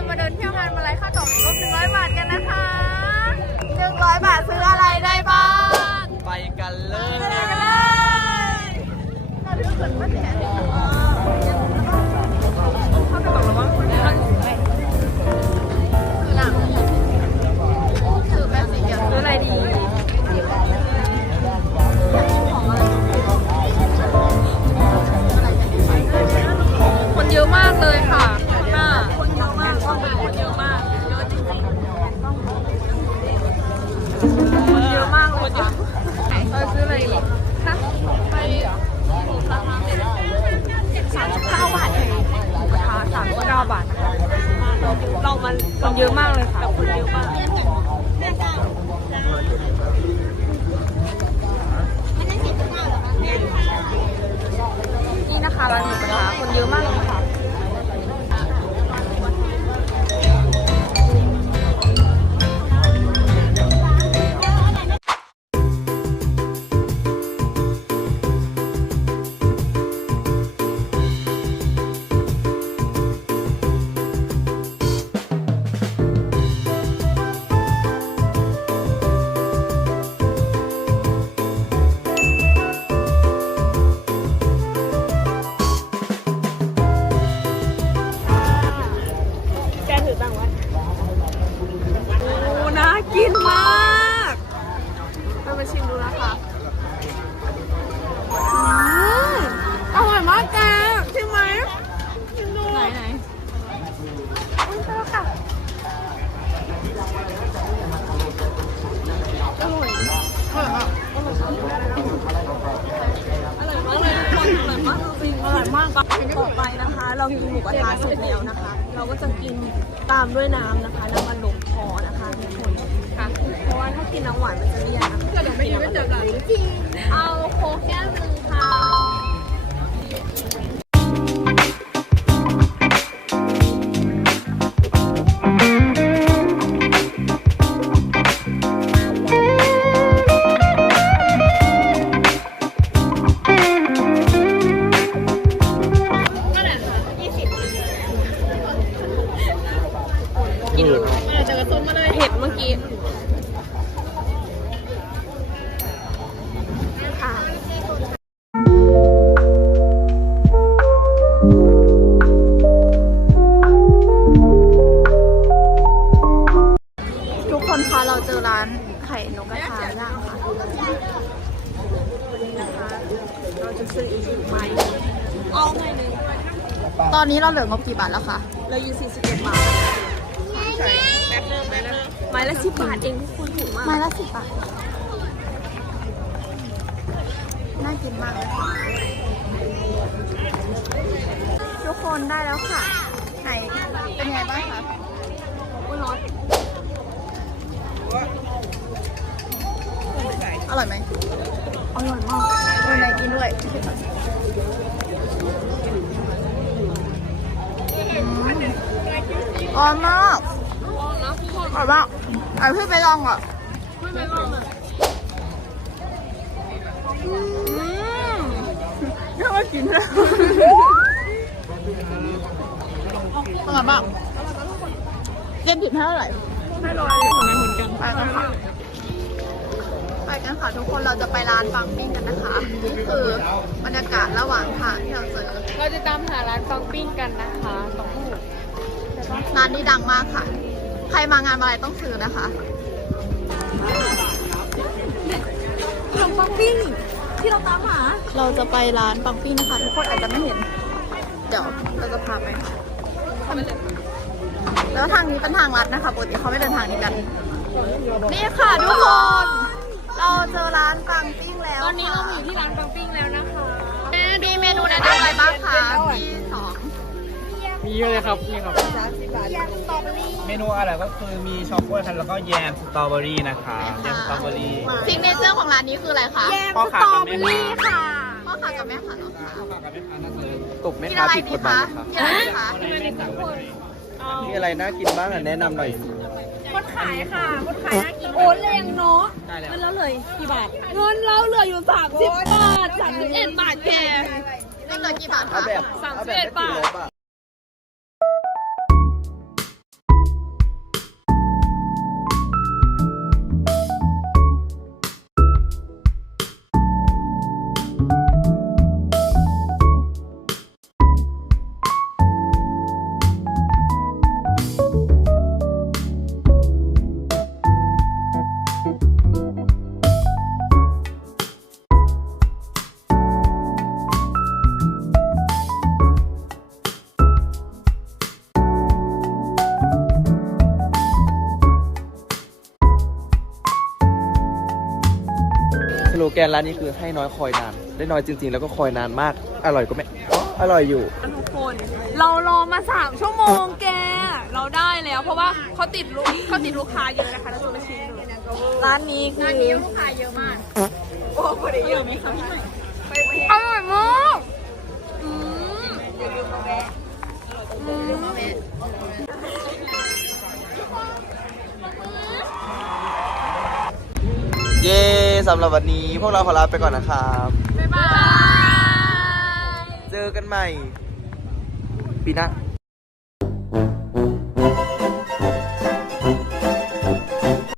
ะมาเดินเที่ยวงานมาลัยข้าวต่อลบหนึ่งร้อยบาทกันนะคะ100บาทซื้ออะไรได้บ้างไปกันเลยไปกันเลยน่าทึ่งสุดมากเลย อร่อยมากเลยทุกคนอร่อยมากจริงอร่อยมากต่อไปนะคะ เรากินหมูกระทะเสร็จแล้วนะคะ เราก็จะกินตามด้วยน้ำนะคะน้ำมันลงคอนะคะทุกคนค่ะเพราะว่าถ้ากินน้ำหวานมันจะเลี่ยนนะคะเดี๋ยวไม่ดีไม่เจอกันจริงเอาโค้กแก้วหนึ่ง ซื้ออีกไหมเอาไงหนึ่งตอนนี้เราเหลืองบกี่บาทแล้วคะเราอยู่41บาทแป๊บนึงแป๊บนึงไม้ละ10บาทเองทุกคนถูกมากไม้ละสิบบาท น่ากินมากเลยค่ะทุกคนได้แล้วค่ะ ไหน เป็นไงบ้างคะอุ้ยร้อนอร่อยไหม ร้อนมากร้อนนะทุกคนอร่อยมากไอพี่ไปลองอะไม่ไม่ร้อนอะอืมยังไม่กินเลยอร่อยมากเย็นผิดเท่าไหร่ไม่ร้อนเลยของนั้นเหมือนกันไปกันค่ะ ไปกันค่ะทุกคนเราจะไปร้านปังปิ้งกันนะคะ นี่คือบรรยากาศระหว่างทางที่เราเจอเราจะตามหาร้านปังปิ้งกันนะคะตรงหูร้านนี้ดังมากค่ะ ใครมางานอะไรต้องซื้อนะคะขนมปังปิ้งที่เราตามหา เราจะไปร้านปังปิ้งนะคะทุกคนอาจจะไม่เห็น เดี๋ยวเราจะพาไปค่ะแล้วทางนี้เป็นทางลัดนะคะปกติเขาไม่เดินทางนี้กัน นี่ค่ะทุกคน เราเจอร้านปังปิ้งแล้วตอนนี้เราค่ะอยู่ที่ร้านปังปิ้งแล้วนะคะมีเมนูแนะนำอะไรบ้างคะที่สองมีเยอะเลยครับนี่ครับเมนูอะไรก็คือมีช็อกโกแลตแล้วก็แยมสตรอเบอรี่นะคะแยมสตรอเบอรี่ซิกเนเจอร์ของร้านนี้คืออะไรคะพ่อค้ากับแม่ค้าพ่อค้ากับแม่ค้าเหรอคะพ่อค้ากับแม่ค้าน่าจะตกแม่กินค้าอะไรผิดดีกฎหมาคะยนะคะกินอะไรดีคะมีอะไรน่ากินบ้างอะแนะนำหน่อย คนขายค่ะคนขายน่ากินโอนแรงเนาะได้แล้ว เงินเราเลยกี่บาท เงินเราเหลืออยู่30บาท31บาทแกนี่เหลือกี่บาทเอาคะแบบสามเอาสิบแบบเอ็ดไม่ติดบาทลบอะ โลแกนร้านนี้คือให้น้อยคอยนาน ได้น้อยจริง ๆ แล้วก็คอยนานมาก อร่อยก็ไม่อ๋ออร่อยอยู่ ทุกคน เรารอมาสามชั่วโมงแก เราได้แล้ว เพราะว่าเขาติดลูกเขาติดลูกค้าเยอะนะคะเราจะมาชิมดูร้านนี้คือร้านนี้ลูกค้าเยอะมาก โอ้โหเยอะไหมคะพี่ใหม่อร่อยมา สำหรับวันนี้ พวกเราขอลาไปก่อนนะครับ บ๊ายบาย เจอกันใหม่ ปีหน้า